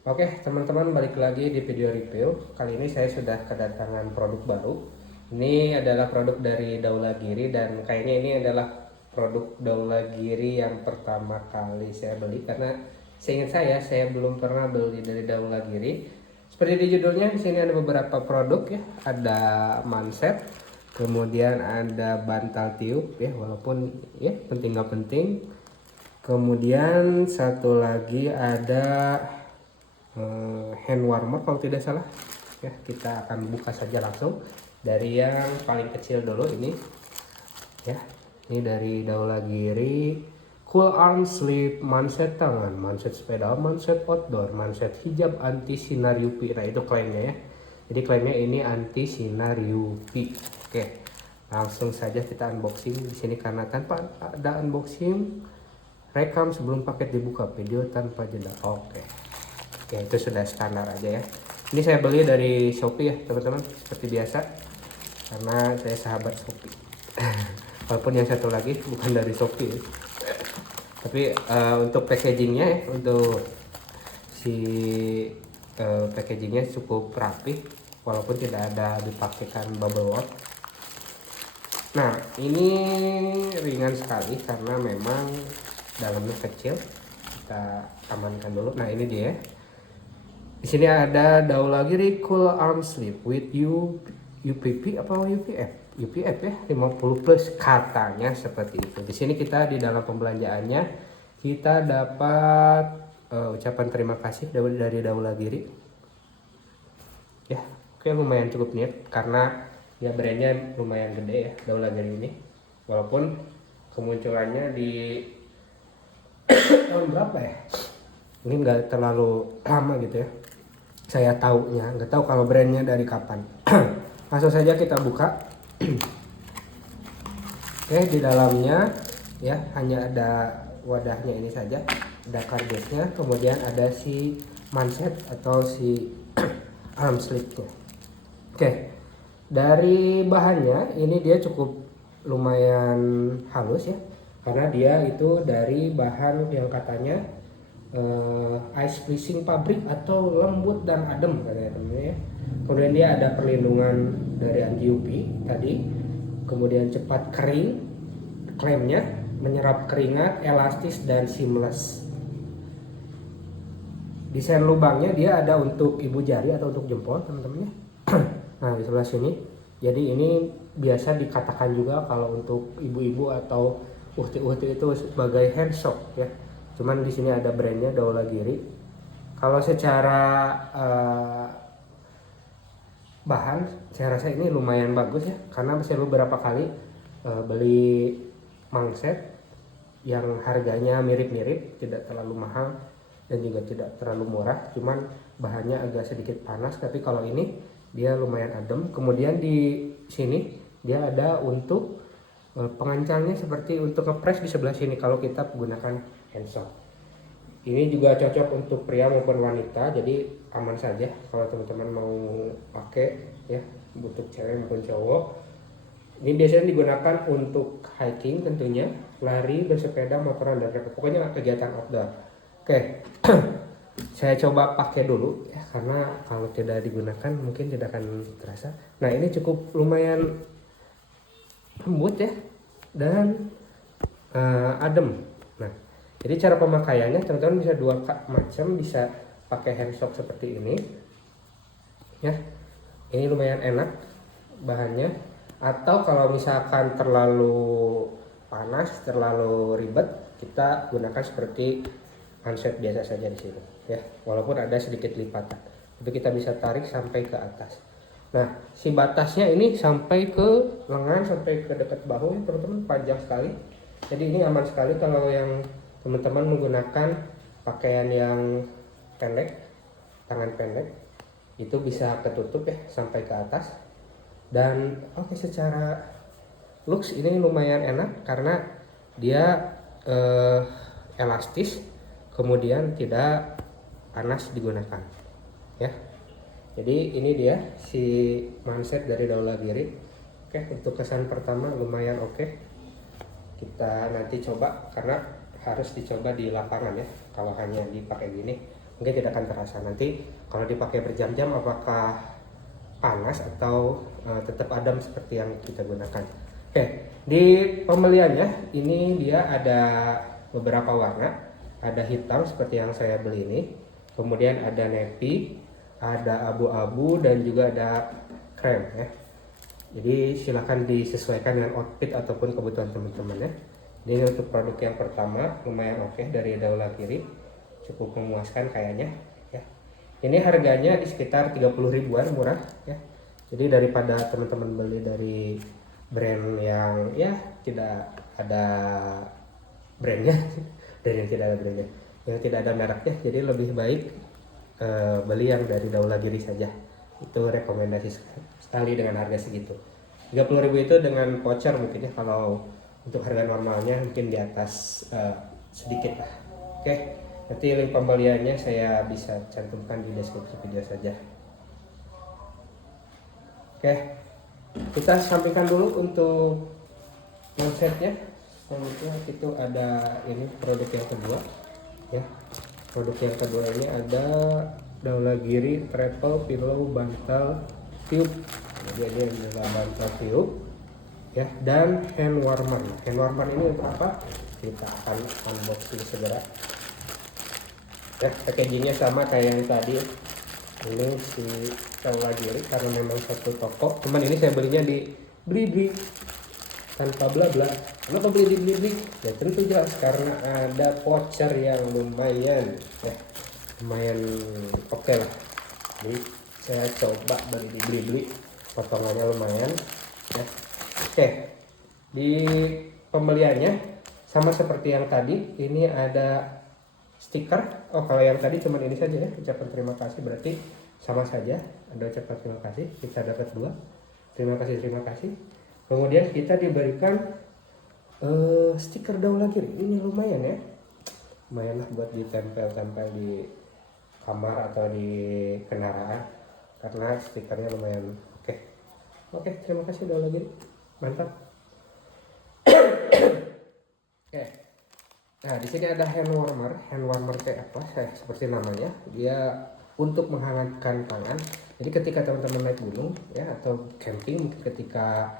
Oke teman-teman, balik lagi di video review. Kali ini saya sudah kedatangan produk baru. Ini adalah produk dari Daulagiri dan kayaknya ini adalah produk Daulagiri yang pertama kali saya beli, karena seingat saya belum pernah beli dari Daulagiri. Seperti di judulnya, di sini ada beberapa produk ya. Ada manset, kemudian ada bantal tiup ya, walaupun ya penting nggak penting. Kemudian satu lagi ada hand warmer kalau tidak salah ya. Kita akan buka saja langsung dari yang paling kecil dulu ini ya. Ini dari Daulagiri Cool Arm Sleeve, manset tangan, manset sepeda, manset outdoor, manset hijab anti sinar UV. Nah itu klaimnya ya, jadi klaimnya ini anti sinar UV. Oke, langsung saja kita unboxing di sini, karena tanpa ada unboxing rekam sebelum paket dibuka, video tanpa jeda. Oke. Oke, itu sudah standar aja ya. Ini saya beli dari Shopee ya teman-teman, seperti biasa, karena saya sahabat Shopee. Walaupun yang satu lagi bukan dari Shopee ya. Tapi untuk packagingnya ya, untuk si packagingnya cukup rapi, walaupun tidak ada dipakaikan bubble wrap. Nah ini ringan sekali karena memang dalamnya kecil. Kita amankan dulu. Nah ini dia. Di sini ada Daulagiri Cool Arm Sleeve with UPP apa UPF? UPF ya, 50 plus katanya seperti itu. Di sini kita di dalam pembelanjaannya kita dapat ucapan terima kasih dari Daulagiri. Ya, oke, lumayan cukup niat karena ya brandnya lumayan gede ya Daulagiri ini. Walaupun kemunculannya di tahun berapa ya? Ini nggak terlalu lama gitu ya. Saya taunya, nggak tahu kalau brandnya dari kapan. Langsung saja kita buka. Oke, di dalamnya ya hanya ada wadahnya ini saja, ada kardusnya, kemudian ada si manset atau si arm sleeve-nya. Oke, dari bahannya ini dia cukup lumayan halus ya, karena dia itu dari bahan yang katanya ice freezing pabrik atau lembut dan adem katanya teman-teman ya. Kemudian dia ada perlindungan dari anti UV tadi, kemudian cepat kering, klaimnya menyerap keringat, elastis dan seamless. Desain lubangnya dia ada untuk ibu jari atau untuk jempol teman-teman ya. Nah di sebelah sini, jadi ini biasa dikatakan juga kalau untuk ibu-ibu atau uhti-uhti itu sebagai hand sock ya. Cuman di sini ada brandnya Daulagiri. Kalau secara bahan, saya rasa ini lumayan bagus ya, karena saya beberapa kali beli mangset yang harganya mirip-mirip, tidak terlalu mahal dan juga tidak terlalu murah, cuman bahannya agak sedikit panas. Tapi kalau ini dia lumayan adem. Kemudian di sini dia ada untuk pengancangnya, seperti untuk ngepres di sebelah sini kalau kita menggunakan handsock. Ini juga cocok untuk pria maupun wanita, jadi aman saja kalau teman-teman mau pakai ya, untuk cewek maupun cowok. Ini biasanya digunakan untuk hiking tentunya, lari, bersepeda, motoran dan pokoknya kegiatan outdoor. Oke. Saya coba pakai dulu ya, karena kalau tidak digunakan mungkin tidak akan terasa. Nah ini cukup lumayan lembut ya dan adem. Nah jadi cara pemakaiannya teman-teman bisa dua macam, bisa pakai handsock seperti ini ya, ini lumayan enak bahannya. Atau kalau misalkan terlalu panas, terlalu ribet, kita gunakan seperti handset biasa saja di sini ya, walaupun ada sedikit lipatan, tapi kita bisa tarik sampai ke atas. Nah si batasnya ini sampai ke lengan, sampai ke dekat bahu ya teman-teman, panjang sekali. Jadi ini aman sekali kalau yang teman-teman menggunakan pakaian yang pendek, tangan pendek, itu bisa ketutup ya sampai ke atas. Dan oke, secara looks ini lumayan enak karena dia elastis, kemudian tidak panas digunakan ya. Jadi ini dia si manset dari Daulagiri. Oke, untuk kesan pertama lumayan oke. Kita nanti coba, karena harus dicoba di lapangan ya kalau hanya dipakai gini. mungkin tidak akan terasa. Nanti kalau dipakai berjam-jam apakah panas atau tetap adem seperti yang kita gunakan. Oke, di pembeliannya ini dia ada beberapa warna. Ada hitam seperti yang saya beli ini, kemudian ada navy, ada abu-abu, dan juga ada krem ya. Jadi silahkan disesuaikan dengan outfit ataupun kebutuhan teman-teman ya. Ini untuk produk yang pertama lumayan oke dari Daula Kiri, cukup memuaskan kayaknya ya. Ini harganya di sekitar 30 ribuan, murah ya. Jadi daripada teman-teman beli dari brand yang ya tidak ada brandnya dari yang tidak ada brandnya, yang tidak ada mereknya, jadi lebih baik beli yang dari Daula Giri saja. Itu rekomendasi sekali dengan harga segitu. 30.000 itu dengan voucher mungkin ya, kalau untuk harga normalnya mungkin di atas sedikit lah. Oke, nanti link pembeliannya saya bisa cantumkan di deskripsi video saja. Oke, kita sampaikan dulu untuk konsepnya. Selanjutnya itu ada ini produk yang kedua ya. Produk yang kedua ini ada Daula Giri Travel Pillow Bantal Tube. Jadi ini adalah bantal tube ya, dan hand warmer. Hand warmer ini untuk apa? Kita akan unboxing segera. Ya, packagingnya sama kayak yang tadi. Ini si Daula Giri karena memang satu toko. Cuman ini saya belinya di Blibli tanpa bla bla. Kenapa beli di Blibli? Ya tentu jelas karena ada voucher yang lumayan ya, lumayan oke lah. Jadi saya coba beli di Blibli, potongannya lumayan ya. Oke, di pembeliannya sama seperti yang tadi, ini ada stiker. Oh, kalau yang tadi cuma ini saja ya, ucapan terima kasih, berarti sama saja, ada ucapan terima kasih. Kita dapat dua, terima kasih. Kemudian kita diberikan stiker Daula Giri. Ini lumayan ya, lumayan lah buat ditempel-tempel di kamar atau di kendaraan, karena stikernya lumayan oke. Terima kasih Daula Giri, mantap. Oke. Nah, di sini ada hand warmer. Hand warmer kayak apa? Seperti namanya, dia untuk menghangatkan tangan. Jadi ketika teman-teman naik gunung ya atau camping, mungkin ketika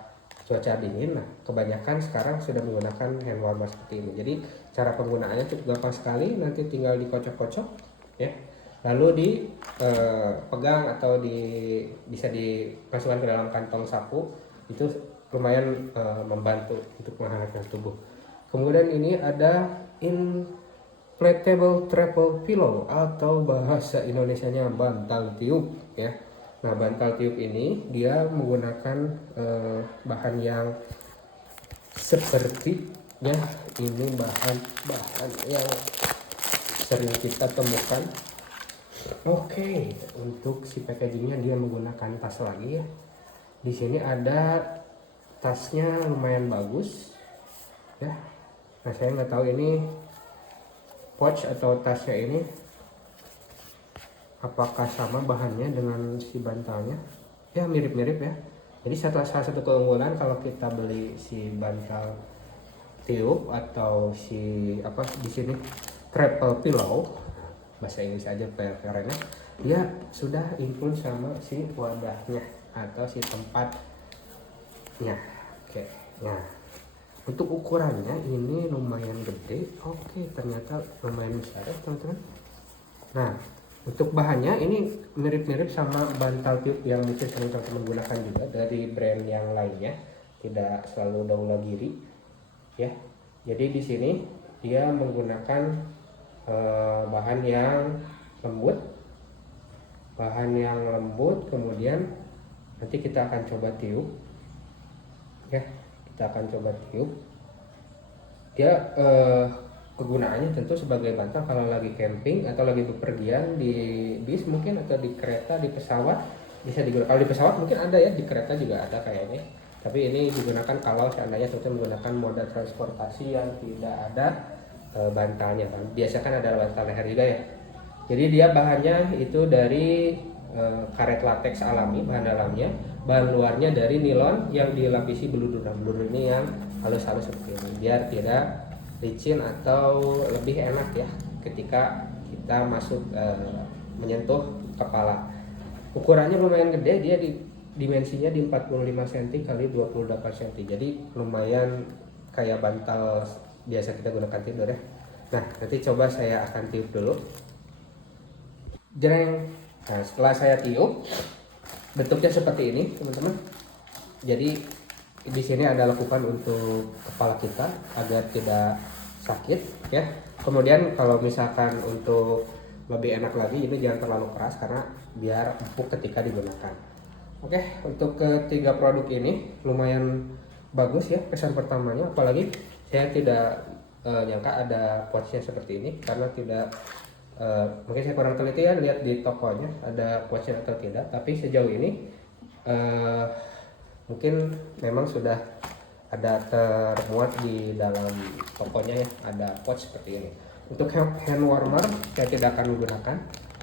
cuaca dingin, nah kebanyakan sekarang sudah menggunakan hand warmer seperti ini. Jadi cara penggunaannya cukup gampang sekali, nanti tinggal dikocok-kocok ya, lalu dipegang atau bisa dimasukkan ke dalam kantong sapu. Itu lumayan membantu untuk menghangatkan tubuh. Kemudian ini ada inflatable travel pillow atau bahasa Indonesianya bantal tiup ya. Nah, bantal tiup ini dia menggunakan bahan yang seperti ya, ini bahan yang sering kita temukan. Oke, untuk si packagingnya dia menggunakan tas lagi ya. Di sini ada tasnya lumayan bagus ya. Nah, saya nggak tahu ini pouch atau tasnya ini apakah sama bahannya dengan si bantalnya. Ya mirip-mirip ya. Jadi salah satu keunggulan kalau kita beli si bantal tiup atau si apa di sini travel pillow, bahasa Inggris aja kerennya, dia sudah include sama si wadahnya atau si tempatnya. Oke. Nah, untuk ukurannya ini lumayan gede. Oke, ternyata lumayan besar ya teman-teman. Nah, untuk bahannya ini mirip-mirip sama bantal tiup yang mungkin sering teman-teman gunakan juga dari brand yang lainnya, tidak selalu Daula Giri ya. Jadi di sini dia menggunakan bahan yang lembut, kemudian nanti kita akan coba tiup ya. Dia kegunaannya tentu sebagai bantal kalau lagi camping atau lagi bepergian di bis mungkin, atau di kereta, di pesawat bisa digunakan. Kalau di pesawat mungkin ada ya, di kereta juga ada kayaknya, tapi ini digunakan kalau seandainya kita menggunakan moda transportasi yang tidak ada bantalnya. Biasa kan ada bantal leher juga ya. Jadi dia bahannya itu dari karet latex alami, bahan dalamnya, bahan luarnya dari nilon yang dilapisi beludru. Nah, beludru ini yang halus-halus seperti ini biar tidak licin atau lebih enak ya ketika kita masuk menyentuh kepala. Ukurannya lumayan gede, dia dimensinya di 45 cm kali 28 cm, jadi lumayan kayak bantal biasa kita gunakan tidur ya. Nah, nanti coba saya akan tiup dulu. Jreng. Nah, setelah saya tiup, bentuknya seperti ini teman-teman. Jadi di sini ada lekukan untuk kepala kita agar tidak sakit ya. Kemudian kalau misalkan untuk lebih enak lagi, ini jangan terlalu keras karena biar empuk ketika digunakan. Oke, untuk ketiga produk ini lumayan bagus ya kesan pertamanya, apalagi saya tidak nyangka ada pouchnya seperti ini karena tidak mungkin saya kurang teliti ya lihat di tokonya ada pouchnya atau tidak, tapi sejauh ini mungkin memang sudah ada termuat di dalam tokonya ya, ada pouch seperti ini. Untuk hand warmer saya tidak akan menggunakan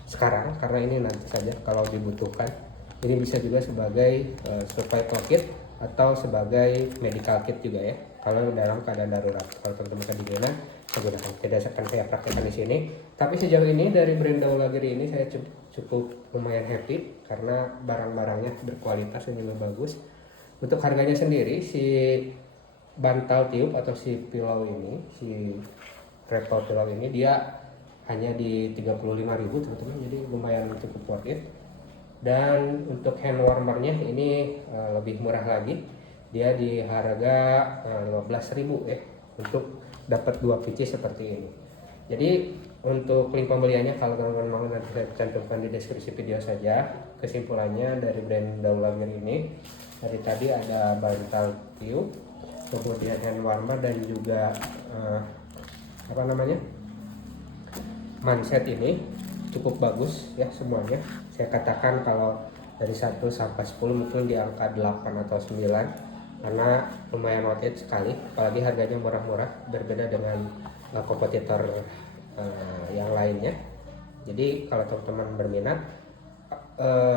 sekarang karena ini nanti saja kalau dibutuhkan. Ini bisa juga sebagai survival kit atau sebagai medical kit juga ya, kalau dalam keadaan darurat. Kalau teman-teman kedinginan, saya gunakan. Tidak akan saya praktekkan di sini. Tapi sejauh ini dari brand Daulagiri ini saya cukup lumayan happy karena barang-barangnya berkualitas dan juga bagus. Untuk harganya sendiri, si bantal tiup atau si pillow ini, si travel pillow ini dia hanya di 35.000 teman-teman, jadi lumayan cukup worth it. Dan untuk hand warmernya ini lebih murah lagi, dia di harga 15.000 ya untuk dapat 2 biji seperti ini. Jadi untuk link pembeliannya kalau teman-teman mau nanti saya cantumkan di deskripsi video saja. Kesimpulannya dari brand Daulagiri ini, dari tadi ada bantal tiup, kemudian hand warmer dan juga manset ini cukup bagus ya semuanya. Saya katakan kalau dari 1 sampai 10 mungkin di angka 8 atau 9 karena lumayan worth it sekali, apalagi harganya murah-murah berbeda dengan kompetitor yang lainnya. Jadi kalau teman-teman berminat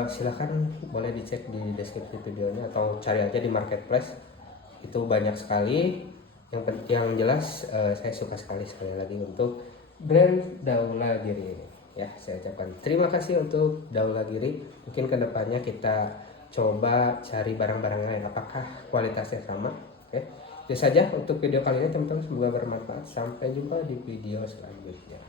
silahkan boleh dicek di deskripsi videonya atau cari aja di marketplace, itu banyak sekali. Yang jelas saya suka sekali lagi untuk brand Daulagiri ini ya. Saya ucapkan terima kasih untuk Daulagiri. Mungkin kedepannya kita coba cari barang-barang lain apakah kualitasnya sama. Oke, itu saja untuk video kali ini teman-teman, semoga bermanfaat. Sampai jumpa di video selanjutnya.